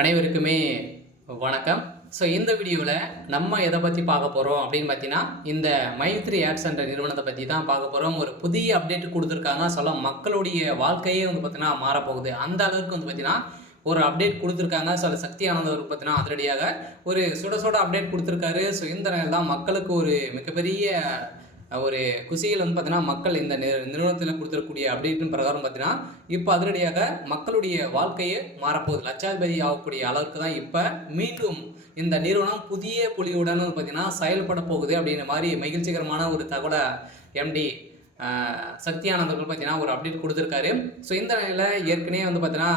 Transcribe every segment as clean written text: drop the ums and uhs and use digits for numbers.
அனைவருக்குமே வணக்கம். ஸோ இந்த வீடியோவில் நம்ம எதை பற்றி பார்க்க போகிறோம் அப்படின்னு பார்த்தீங்கன்னா, இந்த மைத்ரி ஆட்ஸ் என்ற நிறுவனத்தை பற்றி தான் பார்க்க போகிறோம். ஒரு புதிய அப்டேட் கொடுத்துருக்காங்க. மக்களுடைய வாழ்க்கையே வந்து பார்த்தீங்கன்னா மாறப்போகுது. அந்த அளவுக்கு வந்து பார்த்தீங்கன்னா ஒரு அப்டேட் கொடுத்துருக்காங்க. சக்தி ஆனந்தவர் பார்த்தீங்கன்னா அதிரடியாக ஒரு சுட சுட அப்டேட் கொடுத்துருக்காரு. ஸோ இந்த நேரம் தான் மக்களுக்கு ஒரு மிகப்பெரிய ஒரு குஷியில் வந்து பார்த்தீங்கன்னா மக்கள் இந்த நிறுவனத்தில் கொடுத்துருக்கூடிய அப்டேட்டின் பிரகாரம் பார்த்தீங்கன்னா இப்போ அதிரடியாக மக்களுடைய வாழ்க்கையே மாறப்போகுது. லட்சாதிபதி ஆகக்கூடிய அளவுக்கு தான் இப்போ மீண்டும் இந்த நிறுவனம் புதிய புலியுடன் பார்த்தீங்கன்னா செயல்பட போகுது அப்படின்ற மாதிரி மகிழ்ச்சிகரமான ஒரு தகவலை எம்டி சக்தி ஆனந்தர்கள் பார்த்தீங்கன்னா ஒரு அப்டேட் கொடுத்துருக்காரு. ஸோ இந்த நிலையில் ஏற்கனவே வந்து பார்த்தீங்கன்னா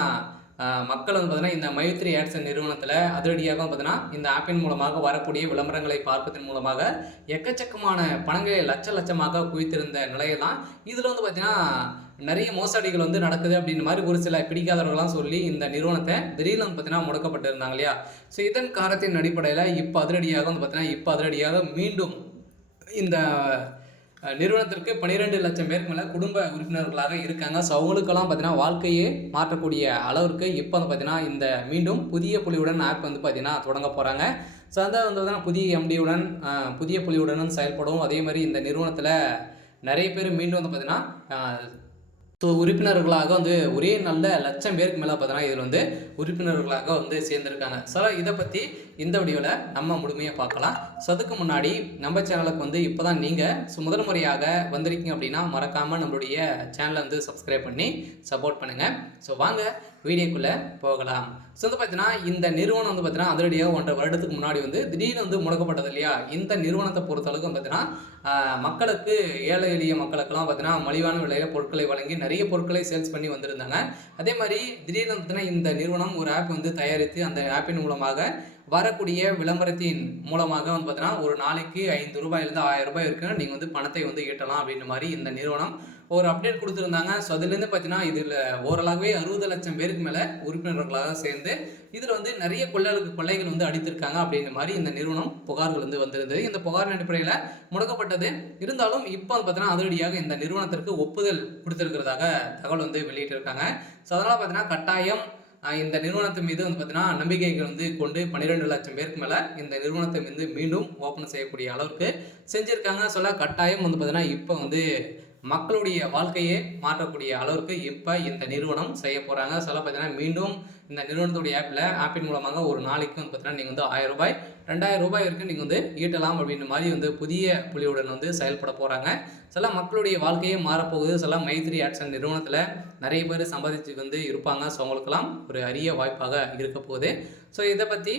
மக்கள் வந்து பார்த்தீங்கன்னா இந்த மைத்ரி ஆட்ஸ் நிறுவனத்தில் அதிரடியாக பார்த்தீங்கன்னா இந்த ஆப்பின் மூலமாக வரக்கூடிய விளம்பரங்களை பார்ப்பதன் மூலமாக எக்கச்சக்கமான பணங்களை லட்சமாக குவித்திருந்த நிலையெல்லாம் இதில் வந்து பார்த்தீங்கன்னா நிறைய மோசடிகள் வந்து நடக்குது அப்படின்ற மாதிரி ஒரு சில பிடிக்காதவர்கள்லாம் சொல்லி இந்த நிறுவனத்தை திடீர்னு வந்து பார்த்தீங்கன்னா முடக்கப்பட்டு இருந்தாங்க இல்லையா. ஸோ இதன் காரணத்தின் அடிப்படையில் இப்போ அதிரடியாக வந்து பார்த்தீங்கன்னா மீண்டும் இந்த நிறுவனத்திற்கு 12 லட்சம் பேருக்கு மேலே குடும்ப உறுப்பினர்களாக இருக்காங்க. ஸோ அவங்களுக்கெல்லாம் பார்த்தீங்கன்னா வாழ்க்கையே மாற்றக்கூடிய அளவிற்கு இப்போ வந்து பார்த்தீங்கன்னா இந்த மீண்டும் புதிய புலியுடன் ஆப் வந்து பார்த்தீங்கன்னா தொடங்க போகிறாங்க. ஸோ அதை வந்து பார்த்தீங்கன்னா புதிய எம்டியுடன் புதிய புலியுடனும் செயல்படும். அதே மாதிரி இந்த நிறுவனத்தில் நிறைய பேர் மீண்டும் வந்து பார்த்தீங்கன்னா ஸோ உறுப்பினர்களாக வந்து ஒரே நல்ல லட்சம் பேருக்கு மேலே பார்த்தீங்கன்னா இதில் வந்து உறுப்பினர்களாக வந்து சேர்ந்துருக்காங்க. ஸோ இதை பற்றி இந்த வீடியோவில் நம்ம முழுமையாக பார்க்கலாம். ஸோ அதுக்கு முன்னாடி நம்ம சேனலுக்கு வந்து இப்போ தான் நீங்கள் முதல் முறையாக வந்திருக்கீங்க அப்படின்னா மறக்காமல் நம்மளுடைய சேனலை வந்து சப்ஸ்கிரைப் பண்ணி சப்போர்ட் பண்ணுங்கள். ஸோ வாங்க வீடியோக்குள்ளே போகலாம். ஸோ வந்து பார்த்தீங்கன்னா இந்த நிறுவனம் வந்து பார்த்தீங்கன்னா அதிரடியாக 1.5 வருடத்துக்கு முன்னாடி வந்து திடீர்னு வந்து முடக்கப்பட்டது இல்லையா. இந்த நிறுவனத்தை பொறுத்தளவுக்கு வந்து பார்த்தீங்கன்னா மக்களுக்கு ஏழை எளிய மக்களுக்கெல்லாம் பார்த்தீங்கன்னா மலிவான விலையில் பொருட்களை வழங்கி நிறைய பொருட்களை சேல்ஸ் பண்ணி வந்திருந்தாங்க. அதே மாதிரி திடீர்னு பார்த்தீங்கன்னா இந்த நிறுவனம் ஒரு ஆப் வந்து தயாரித்து அந்த ஆப்பின் மூலமாக வரக்கூடிய விளம்பரத்தின் மூலமாக வந்து பார்த்தீங்கன்னா ஒரு நாளைக்கு ₹5 1000 இருக்குன்னு நீங்கள் வந்து பணத்தை வந்து ஈட்டலாம் அப்படின்ற மாதிரி இந்த நிறுவனம் ஒரு அப்டேட் கொடுத்துருந்தாங்க. ஸோ அதுலேருந்து பார்த்தீங்கன்னா இதில் ஓரளவே 60 லட்சம் பேருக்கு மேலே உறுப்பினர்களாக சேர்ந்து இதில் வந்து நிறைய கொள்ளைகள் வந்து அடித்திருக்காங்க அப்படின்ற மாதிரி இந்த நிறுவனம் புகார்கள் வந்து வந்திருந்தது. இந்த புகாரின் அடிப்படையில் முடக்கப்பட்டது. இருந்தாலும் இப்போ வந்து பார்த்தீங்கன்னா அதிரடியாக இந்த நிறுவனத்திற்கு ஒப்புதல் கொடுத்துருக்கிறதாக தகவல் வந்து வெளியிட்டிருக்காங்க. ஸோ அதனால் பார்த்தீங்கன்னா கட்டாயம் இந்த நிறுவனத்தின் மீது வந்து பார்த்தீங்கன்னா நம்பிக்கைகள் வந்து கொண்டு 12 லட்சம் பேருக்கு மேலே இந்த நிறுவனத்தை வந்து மீண்டும் ஓப்பன் செய்யக்கூடிய அளவுக்கு செஞ்சுருக்காங்க. கட்டாயம் வந்து பார்த்தீங்கன்னா இப்போ வந்து மக்களுடைய வாழ்க்கையே மாற்றக்கூடிய அளவுக்கு இப்போ இந்த நிறுவனம் செய்ய போகிறாங்க. பார்த்தீங்கன்னா மீண்டும் இந்த நிறுவனத்துடைய ஆப்பின் மூலமாக ஒரு நாளைக்கு வந்து பார்த்தீங்கன்னா நீங்கள் வந்து ₹1000 ₹2000 வரைக்கும் நீங்கள் வந்து ஈட்டலாம் அப்படின்ற மாதிரி வந்து புதிய புலியுடன் வந்து செயல்பட போகிறாங்க. மக்களுடைய வாழ்க்கையே மாறப்போகுது. மைத்ரி ஆட்ஸ் நிறுவனத்தில் நிறைய பேர் சம்பாதிச்சு வந்து இருப்பாங்க. ஸோ அவங்களுக்கெல்லாம் ஒரு அரிய வாய்ப்பாக இருக்க போகுது. ஸோ இதை பற்றி